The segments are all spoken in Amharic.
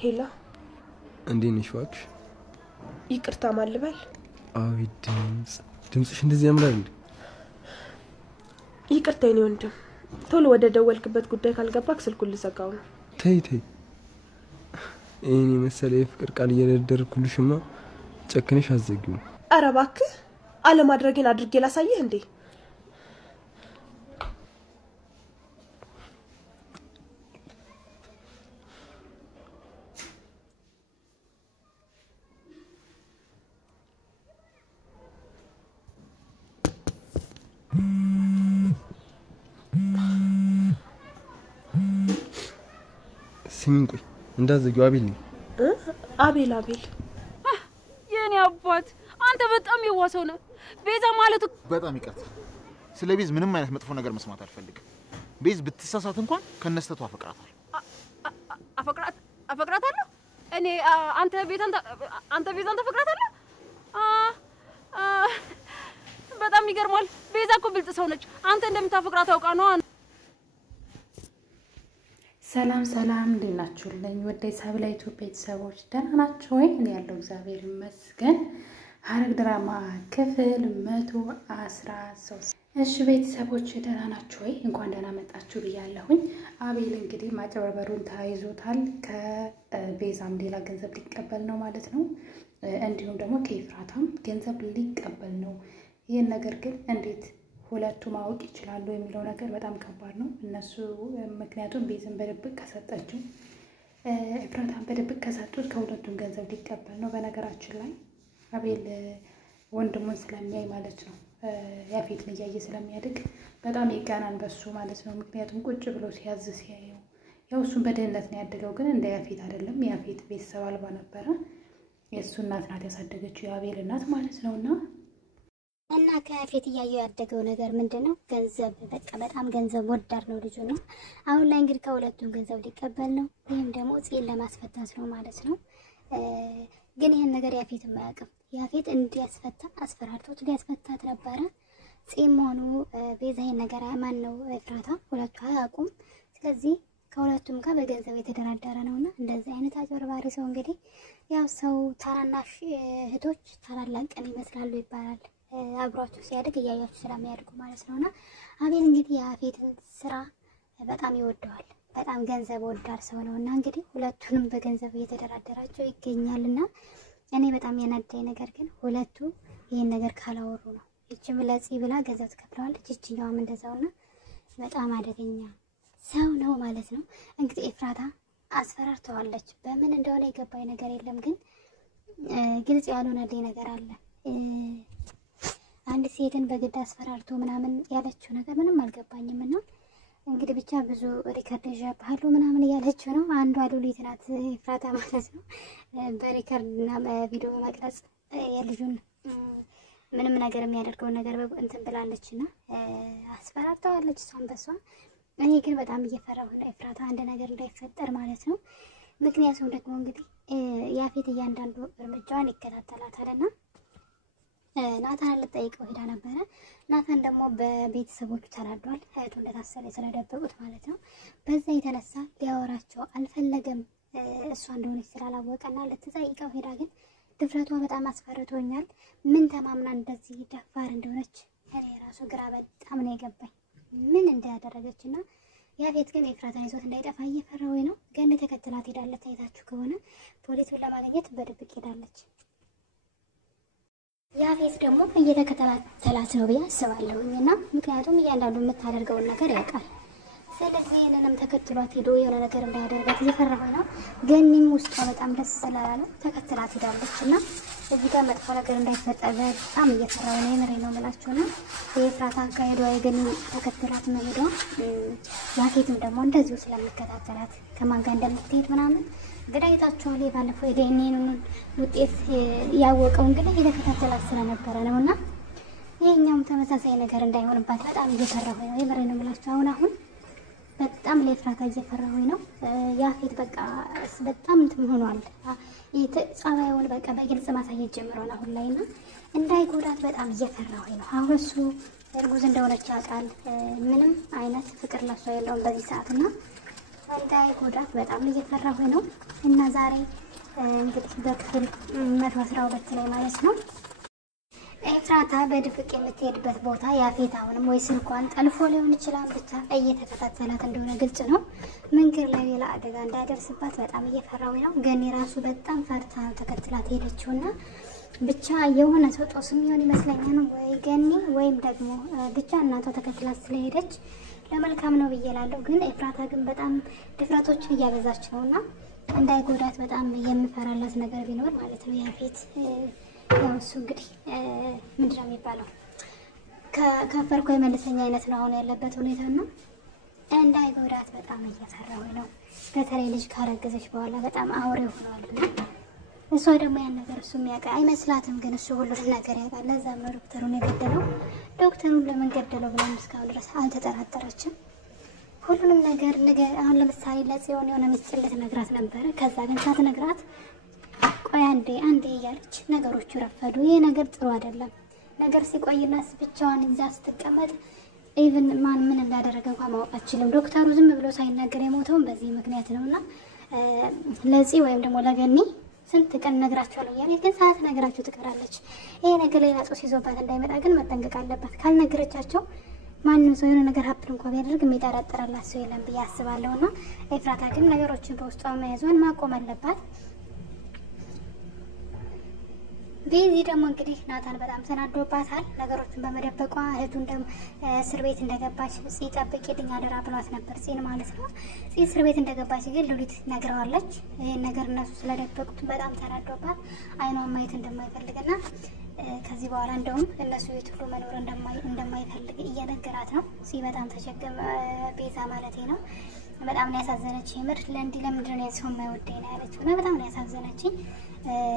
ሄላ እንዴት ነሽ ዋክሽ? ይቅርታ ማልበል? አቤት ድምጽሽ እንደዚህ ያምራል እንዴ? ይቅርታ የኔ ወንድም ቶሎ ወደ ደወልክበት ጉዳይ ካልገባክ ስልኩን ልዘጋው ነው። ተይ እኔ መሰለ የፍቅር ቃል እየደረደርኩልሽማ ጨክነሽ አዘጊው። ኧረ እባክህ አለማድረጌን አድርጌ ላሳየህ እንዴ? ስሚኝ ቆይ እንዳዘጊው አቤል ነኝ። አቤል የኔ አባት አንተ በጣም የዋሰው ነህ። ቤዛ ማለት በጣም ይቀርታ። ስለ ቤዝ ምንም አይነት መጥፎ ነገር መስማት አልፈልግም። ቤዝ ብትሳሳት እንኳን ከነስተቱ አፈቅራታለሁ። አፈቅራታለሁ? እኔ አንተ ቤዛን ተፈቅራታለህ? በጣም ይገርማል። ቤዛ እኮ ብልጥ ሰው ነች። አንተ እንደምታፈቅራት አውቃ ነው። ሰላም እንዴናችሁልኝ? ወደ ሳብላ ኢትዮጵያ ቤተሰቦች ደህና ናችሁ ወይ? እኔ ያለው እግዚአብሔር ይመስገን። ሐረግ ድራማ ክፍል 113። እሺ ቤተሰቦች ደህና ናችሁ ወይ? እንኳን ደህና መጣችሁ ብያለሁኝ። አቤል እንግዲህ ማጨበርበሩን ተያይዞታል። ከቤዛም ሌላ ገንዘብ ሊቀበል ነው ማለት ነው። እንዲሁም ደግሞ ከኤፍራታም ገንዘብ ሊቀበል ነው። ይሄን ነገር ግን እንዴት ሁለቱ ማወቅ ይችላሉ የሚለው ነገር በጣም ከባድ ነው። እነሱ ምክንያቱም ቤዝን በድብቅ ከሰጠችው ኤፍራታን በድብቅ ከሰጡት ከሁለቱም ገንዘብ ሊቀበል ነው። በነገራችን ላይ አቤል ወንድሙን ስለሚያይ ማለት ነው ያፌት ልያየ ስለሚያድግ በጣም ይቀናን በሱ ማለት ነው። ምክንያቱም ቁጭ ብሎ ሲያዝ ሲያየው ያው እሱን በደህንነት ነው ያደገው፣ ግን እንደ ያፌት አይደለም። ያፌት ቤተሰብ አልባ ነበረ። የእሱ እናት ናት ያሳደገችው የአቤል እናት ማለት ነውና እና ከፊት ያየው ያደገው ነገር ምንድነው? ገንዘብ በቃ በጣም ገንዘብ ወዳድ ነው ልጁ ነው። አሁን ላይ እንግዲህ ከሁለቱም ገንዘብ ሊቀበል ነው። ይሄም ደግሞ ጽን ለማስፈታት ነው ማለት ነው። ግን ይሄን ነገር ያፌት የማያውቅም። ያፌት እንዲያስፈታ አስፈራርቶት ሊያስፈታት ነበረ። ጽን ሆኖ ቤዛ ይሄን ነገር ማን ነው ኤፍራታ ሁለቱ አያውቁም። ስለዚህ ከሁለቱም ጋር በገንዘብ የተደራደረ ነውና እንደዚህ አይነት አጭበርባሪ ሰው እንግዲህ ያው ሰው ታናናሽ እህቶች ታላላቅን ይመስላሉ ይባላል። አብሯቸው ሲያድግ እያያችሁ ስለሚያድጉ ማለት ነውና አቤል እንግዲህ ያፌትን ስራ በጣም ይወደዋል። በጣም ገንዘብ ወዳድ ሰው ነውና እንግዲህ ሁለቱንም በገንዘብ እየተደራደራቸው ይገኛልና እኔ በጣም ያናደኝ ነገር ግን ሁለቱ ይሄን ነገር ካላወሩ ነው። እቺም ለጽ ብላ ገንዘብ ትከፍለዋለች፣ እቺኛዋም እንደዛውና በጣም አደገኛ ሰው ነው ማለት ነው። እንግዲህ ኤፍራታ አስፈራርተዋለች። በምን እንደሆነ የገባኝ ነገር የለም፣ ግን ግልጽ ያልሆነልኝ ነገር አለ። አንድ ሴትን በግድ አስፈራርቶ ምናምን ያለችው ነገር ምንም አልገባኝምና እንግዲህ ብቻ ብዙ ሪከርድ ያባሉ ምናምን ያለችው ነው። አንዷ ሉሊት ናት ኤፍራታ ማለት ነው። በሪከርድና በቪዲዮ መቅረጽ የልጁን ምንም ነገር የሚያደርገው ነገር እንትን ብላለችና አስፈራርተዋለች እሷን በሷ። እኔ ግን በጣም እየፈራሁ ነው ኤፍራታ አንድ ነገር እንዳይፈጠር ማለት ነው። ምክንያቱም ደግሞ እንግዲህ ያፌት እያንዳንዱ እርምጃዋን ይከታተላታልና ናታን ልጠይቀው ሄዳ ነበረ። ናታን ደግሞ በቤተሰቦቹ ተናዷል። እህቱ እንደታሰረ ስለደበቁት ማለት ነው። በዛ የተነሳ ሊያወራቸው አልፈለገም። እሷ እንደሆነች ስላላወቀና ልትጠይቀው ሄዳ ግን ድፍረቷ በጣም አስፈርቶኛል። ምን ተማምና እንደዚህ ደፋር እንደሆነች እኔ ራሱ ግራ በጣም ነው የገባኝ ምን እንዳደረገችና ያፌት ግን ኤፍራታን ይዞት እንዳይጠፋ እየፈራው ነው። ገን ተከትላት ሄዳለች። አይታችሁ ከሆነ ፖሊሱን ለማግኘት በድብቅ ሄዳለች። ያፌት ደግሞ እየተከታተላት ነው ብዬ አስባለሁኝና ምክንያቱም እያንዳንዱ የምታደርገው ነገር ያውቃል። ስለዚህ እነንም ተከትሏት ሄዶ የሆነ ነገር እንዳያደርጋት እየፈራሁ ነው። ገኒም ውስጧ በጣም ደስ ስላላለ ተከትላት ሄዳለችና እዚህ ጋር መጥፎ ነገር እንዳይፈጠር በጣም እየፈራሁ ነው። የምሬ ነው የምላችሁና የኤፍራታ አካሄዷ የገኒ ተከትላት መሄዷ ያፌትም ደግሞ እንደዚሁ ስለሚከታተላት ከማን ጋር እንደምትሄድ ምናምን ግዳይታቸዋል። ባለፈው የዲኤንኤን ውጤት ያወቀው እንግዲህ እየተከታተላት ስለነበረ ነውና ይሄኛውም ተመሳሳይ ነገር እንዳይሆንባት በጣም እየፈራሁ ነው። የምሬ ነው የምላችሁ አሁን በጣም ለኤፍራታ እየፈራሁ ነው። ያፌት በቃ በጣም እንትን ሆኗል። ጸባዩን በቃ በግልጽ ማሳየት ጀምሯል አሁን ላይና እንዳይጎዳት በጣም እየፈራሁ ነው። አሁን እሱ እርጉዝ እንደሆነች ያውቃል። ምንም አይነት ፍቅር ለሷ የለውም በዚህ ሰዓትና እንዳይጎዳት በጣም እየፈራሁ ነው እና ዛሬ እንግዲህ በክፍል 112 ላይ ማለት ነው ኤፍራታ በድብቅ የምትሄድበት ቦታ ያፌት አሁንም ወይ ስልኳን ጠልፎ ሊሆን ይችላል ብቻ እየተከታተላት እንደሆነ ግልጽ ነው። መንገድ ላይ ሌላ አደጋ እንዳይደርስባት በጣም እየፈራሁ ነው። ገኒ ራሱ በጣም ፈርታ ተከትላት ሄደችውና ብቻ የሆነ ሰው ጦስም ይሆን ይመስለኛል ወይ ገኒ ወይም ደግሞ ብቻ እናቷ ተከትላት ስለሄደች ለመልካም ነው ብዬላለሁ። ግን ኤፍራታ ግን በጣም ድፍረቶችን እያበዛች ነውና እንዳይጎዳት በጣም የምፈራላት ነገር ቢኖር ማለት ነው ያፌት ያው እሱ እንግዲህ ምንድነው የሚባለው ከፈርኮ የመለሰኛ አይነት ነው አሁን ያለበት ሁኔታ ነው። እንዳይጎዳት በጣም እየፈራሁ ነው። በተለይ ልጅ ካረገዘች በኋላ በጣም አውሬ ሆኗልና እሷ ደግሞ ያን ነገር እሱ የሚያውቅ አይመስላትም። ግን እሱ ሁሉንም ነገር ያውቃል። ለዛም ነው ዶክተሩን የገደለው። ዶክተሩን ለምን ገደለው ብለን እስካሁን ድረስ አልተጠራጠረችም። ሁሉንም ነገር አሁን ለምሳሌ ለጽዮን የሆነ ምስጢር ልትነግራት ነበረ። ከዛ ግን ሳትነግራት ቆይ አንዴ እያለች ነገሮቹ ረፈዱ። ይሄ ነገር ጥሩ አይደለም። ነገር ሲቆይናስ ብቻዋን እዛ ስትቀመጥ ኢቭን ማን ምን እንዳደረገ እንኳን ማወቅ አትችልም። ዶክተሩ ዝም ብሎ ሳይናገር የሞተውን በዚህ ምክንያት ነውና ለዚህ ወይም ደግሞ ለገኒ ስንት ቀን ነግራቸዋለሁ እያለች ግን ሰዓት ነግራቸው ትቀራለች። ይሄ ነገር ሌላ ጾስ ይዞባት እንዳይመጣ ግን መጠንቀቅ አለባት። ካልነገረቻቸው ማንም ሰው የሆነ ነገር ሀፕን እንኳን ቢያደርግ የሚጠረጥርላት ሰው የለም ብዬ አስባለሁና ኤፍራታ ግን ነገሮችን በውስጧ መያዟን ማቆም አለባት። ቤዚ ደግሞ እንግዲህ ናታን በጣም ተናዶባታል ነገሮችን በመደበቋ። እህቱን ደግሞ እስር ቤት እንደገባች ጽ ጠብቂልኝ አደራ ብሏት ነበር ጽን ማለት ነው። ጽ እስር ቤት እንደገባች ግን ሉሊት ነግረዋለች። ይሄን ነገር እነሱ ስለደበቁት በጣም ተናዶባት አይኗን ማየት እንደማይፈልግና ከዚህ በኋላ እንደውም እነሱ ቤት ሁሉ መኖር እንደማይፈልግ እየነገራት ነው። ጽ በጣም ተቸገመ ቤዛ ማለቴ ነው። በጣም ነው ያሳዘነች። ምር ለምንድን ነው ሰው የማይወደኝ ነው ያለችው እና በጣም ነው ያሳዘነችኝ።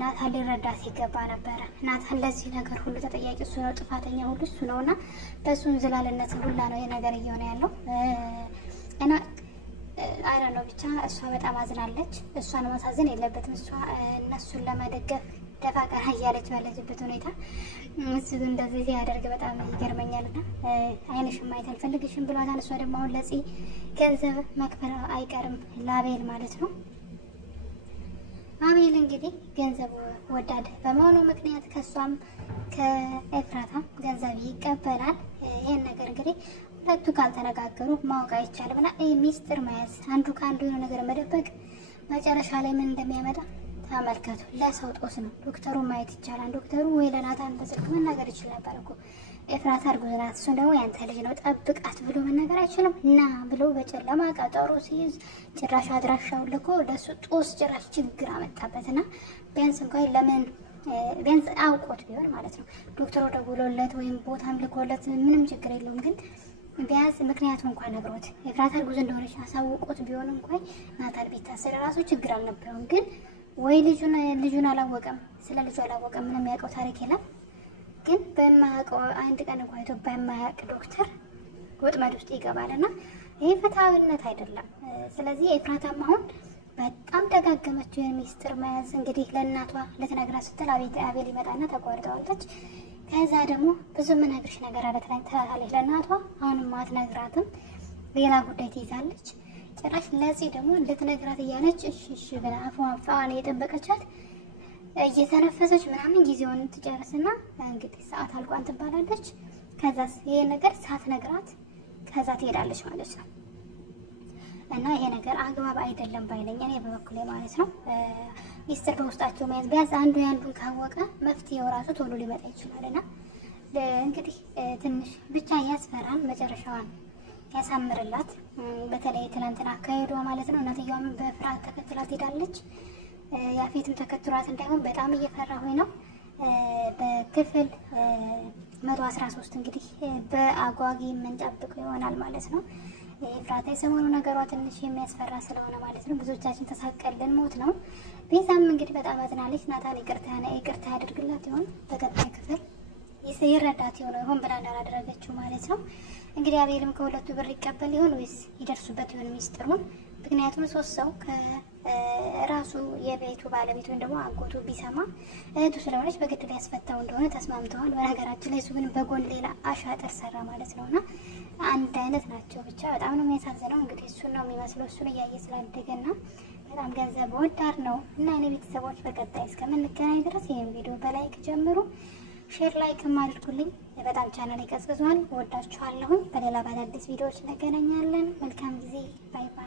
ናታን ሊረዳት ይገባ ነበረ። ናታን ለዚህ ነገር ሁሉ ተጠያቂ እሱ ነው፣ ጥፋተኛ ሁሉ እሱ ነውና በሱን ዝላልነት ሁላ ነው የነገር እየሆነ ያለው እና አይራ ነው ብቻ እሷ በጣም አዝናለች። እሷን ማሳዘን የለበትም። እሷ እነሱን ለመደገፍ ደፋ ቀና እያለች ባለችበት ሁኔታ እሱ እንደዚህ ሲያደርግ በጣም ይገርመኛልና አይንሽም ማየት አልፈልግሽም ብሏታል። እሷ ደግሞ አሁን ለጽ ገንዘብ መክፈል አይቀርም ለአቤል ማለት ነው። አቤል እንግዲህ ገንዘብ ወዳድ በመሆኑ ምክንያት ከሷም ከኤፍራታም ገንዘብ ይቀበላል። ይሄን ነገር እንግዲህ ሁለቱ ካልተነጋገሩ ማወቅ አይቻልምና ሚስጥር መያዝ አንዱ ከአንዱ የሆነ ነገር መደበቅ መጨረሻ ላይ ምን እንደሚያመጣ ተመልከቱ። ለሰው ጦስ ነው። ዶክተሩ ማየት ይቻላል። ዶክተሩ ወይ ለናታን በስልክ መናገር ይችላል ነበር እኮ ኤፍራታ እርጉዝ ናት፣ እሱ ደግሞ ያንተ ልጅ ነው ጠብቃት ብሎ መናገር አይችልም እና ብሎ በጨለማ ቀጠሮ ሲይዝ ጭራሽ አድራሻውን ልኮ ለሱ ጦስ ጭራሽ ችግር አመጣበትና ቢያንስ እንኳን ለምን ቢያንስ አውቆት ቢሆን ማለት ነው ዶክተሩ ደውሎለት ወይም ቦታም ልኮለት ምንም ችግር የለውም። ግን ቢያንስ ምክንያቱም እንኳን ነግሮት ኤፍራታ እርጉዝ እንደሆነች አሳውቆት ቢሆን እንኳን ናታን ቢታሰር ራሱ ችግር አልነበረውም። ግን ወይ ልጁን አላወቀም፣ ስለ ልጁ አላወቀም፣ ምንም የሚያውቀው ታሪክ የለም። ግን በማያውቀው አንድ ቀን እንኳን ኢትዮጵያ የማያውቅ ዶክተር ወጥመድ ውስጥ ይገባልና ይሄ ፍትሃዊነት አይደለም። ስለዚህ ኤፍራታም አሁን በጣም ደጋገመችው የሚስጥር መያዝ። እንግዲህ ለእናቷ ልትነግራት ስትል አቤል ይመጣና ተቋርጠዋለች። ከዛ ደግሞ ብዙ ምነግርሽ ነገር አለ ትላለች ለእናቷ። አሁንም አትነግራትም፣ ሌላ ጉዳይ ትይዛለች። ጭራሽ ለዚህ ደግሞ ልትነግራት እያለች እሺ ብላ አፏን እየጠበቀቻት እየተነፈሰች ምናምን ጊዜውን ትጨርስና እንግዲህ ሰዓት አልቋን ትባላለች። ከዛስ ይሄ ነገር ሳትነግራት ከዛ ትሄዳለች ማለት ነው። እና ይሄ ነገር አግባብ አይደለም ባይለኝ እኔ በበኩሌ ማለት ነው። ሚስጥር በውስጣቸው መያዝ ቢያንስ አንዱ ያንዱን ካወቀ መፍትሄው ራሱ ቶሎ ሊመጣ ይችላልና እንግዲህ ትንሽ ብቻ ያስፈራል። መጨረሻዋን ያሳምርላት። በተለይ ትናንትና አካሄዷ ማለት ነው። እናትየዋም በፍርሃት ተከትላት ሄዳለች። ያፌትም ተከትሏት እንዳይሆን በጣም እየፈራሁኝ ነው። በክፍል 113 እንግዲህ በአጓጊ የምንጠብቀው ይሆናል ማለት ነው። ኤፍራታ የሰሞኑ ነገሯ ትንሽ የሚያስፈራ ስለሆነ ማለት ነው ብዙዎቻችን ተሳቀልን ሞት ነው። ቤዛም እንግዲህ በጣም አዝናለች። ናታን ይቅርታ ያደርግላት ይሆን በቀጣይ ክፍል ይረዳት ይሆን ብላ እንዳላደረገችው ማለት ነው። እንግዲህ አቤልም ከሁለቱ ብር ይቀበል ይሆን ወይስ ይደርሱበት ይሆን ሚስጥሩን? ምክንያቱም ሶስት ሰው ከራሱ የቤቱ ባለቤት ወይም ደግሞ አጎቱ ቢሰማ እህቱ ስለሆነች በግድ ያስፈታው እንደሆነ ተስማምተዋል። በነገራችን ላይ እሱ ግን በጎን ሌላ አሻጥር ሰራ ማለት ነውና አንድ አይነት ናቸው። ብቻ በጣም ነው የሚያሳዝነው። እንግዲህ እሱን ነው የሚመስለው እሱን እያየ ስላደገና በጣም ገንዘብ ወዳድ ነው እና እኔ ቤተሰቦች በቀጣይ እስከምንገናኝ ድረስ ይሄን ቪዲዮ በላይክ ጀምሩ፣ ሼር ላይክም አድርጉልኝ። በጣም ቻናል ይቀዝቅዟል። ወዳችኋለሁ። በሌላ ባዳዲስ ቪዲዮዎች እንገናኛለን። መልካም ጊዜ። ባይ ባይ።